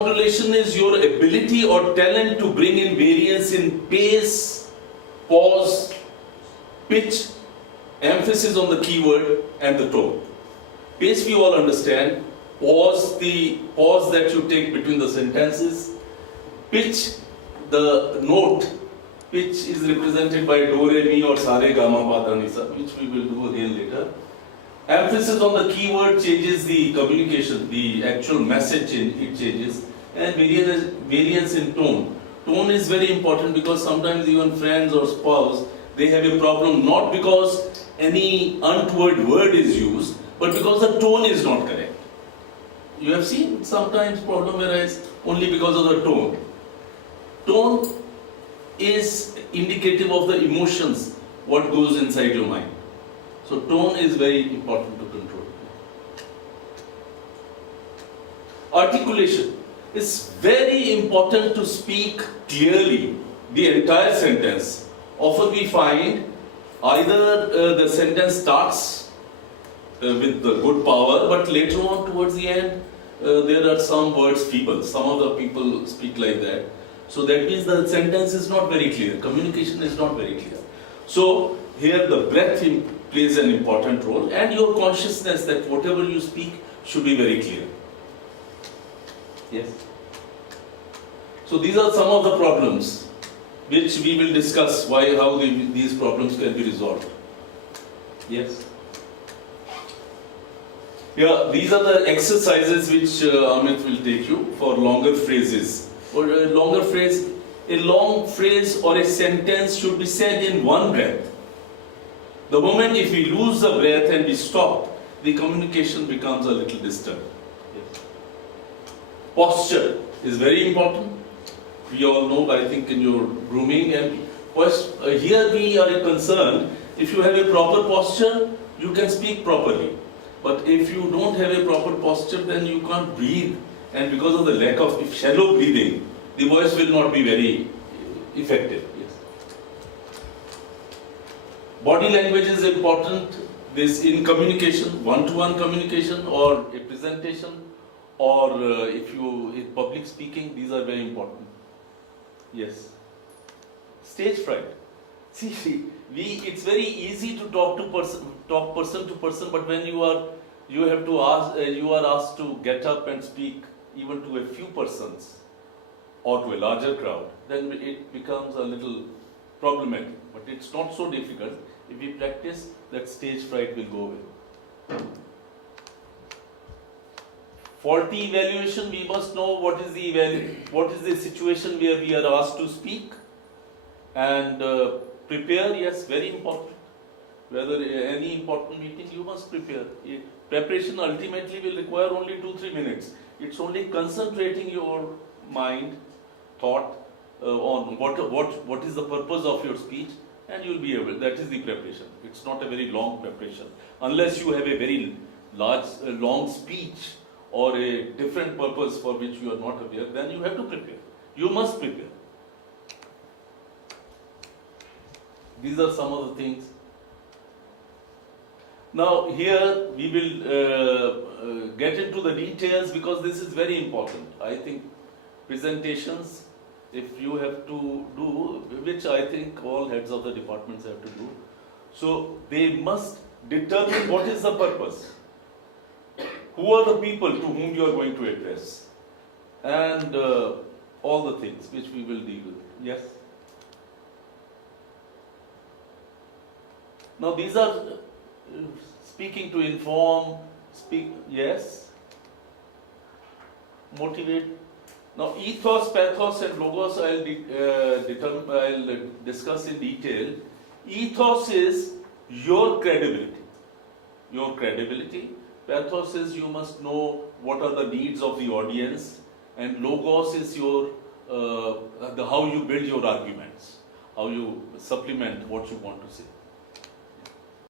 Modulation is your ability or talent to bring in variance in pace, pause, pitch, emphasis on the keyword and the tone. Pace we all understand, pause, the pause that you take between the sentences, pitch, the note, pitch is represented by do, re, mi or sa, re, ga, ma, pa, dha, ni, sa, which we will do again later. Emphasis on the keyword changes the communication, the actual message it changes, and variance in tone. Tone is very important because sometimes even friends or spouse, they have a problem not because any untoward word is used, but because the tone is not correct. You have seen sometimes problem arise only because of the tone. Tone is indicative of the emotions, what goes inside your mind. So tone is very important to control. Articulation. It's very important to speak clearly the entire sentence. Often we find either the sentence starts with the good power, but later on towards the end there are some words feeble. Some of the people speak like that. So that means the sentence is not very clear. Communication is not very clear. So here the breath plays an important role, and your consciousness that whatever you speak should be very clear. Yes. So these are some of the problems which we will discuss how these problems can be resolved. Yes. Yeah, these are the exercises which Amit will take you for longer phrases. For a longer phrase, a long phrase or a sentence should be said in one breath. The moment if we lose the breath and we stop, the communication becomes a little disturbed. Yes. Posture is very important. We all know, I think, in your grooming, and here we are concerned, if you have a proper posture, you can speak properly. But if you don't have a proper posture, then you can't breathe. And because of the lack of shallow breathing, the voice will not be very effective. Yes. Body language is important. This in communication, one-to-one communication, or a presentation, or if you in public speaking, these are very important. Yes. Stage fright. See, it's very easy to talk person to person, but when you are asked to get up and speak even to a few persons or to a larger crowd, then it becomes a little problematic. But it's not so difficult. If we practice, that stage fright will go away. Faulty evaluation, we must know what is the situation where we are asked to speak, and prepare, yes, very important. Whether any important meeting, you must prepare. Preparation ultimately will require only 2-3 minutes. It's only concentrating your mind, thought on what is the purpose of your speech, and you'll be able. That is the preparation. It's not a very long preparation. Unless you have a very long speech or a different purpose for which you are not aware, then you have to prepare. You must prepare. These are some of the things. Now here we will get into the details, because this is very important. I think presentations, if you have to do, which I think all heads of the departments have to do, so they must determine what is the purpose. Who are the people to whom you are going to address? And all the things which we will deal with. Yes? Now these are speaking to inform, yes? Motivate. Now ethos, pathos and logos I'll discuss in detail. Ethos is your credibility. Your credibility. Pathos is you must know what are the needs of the audience, and logos is your how you build your arguments, how you supplement what you want to say.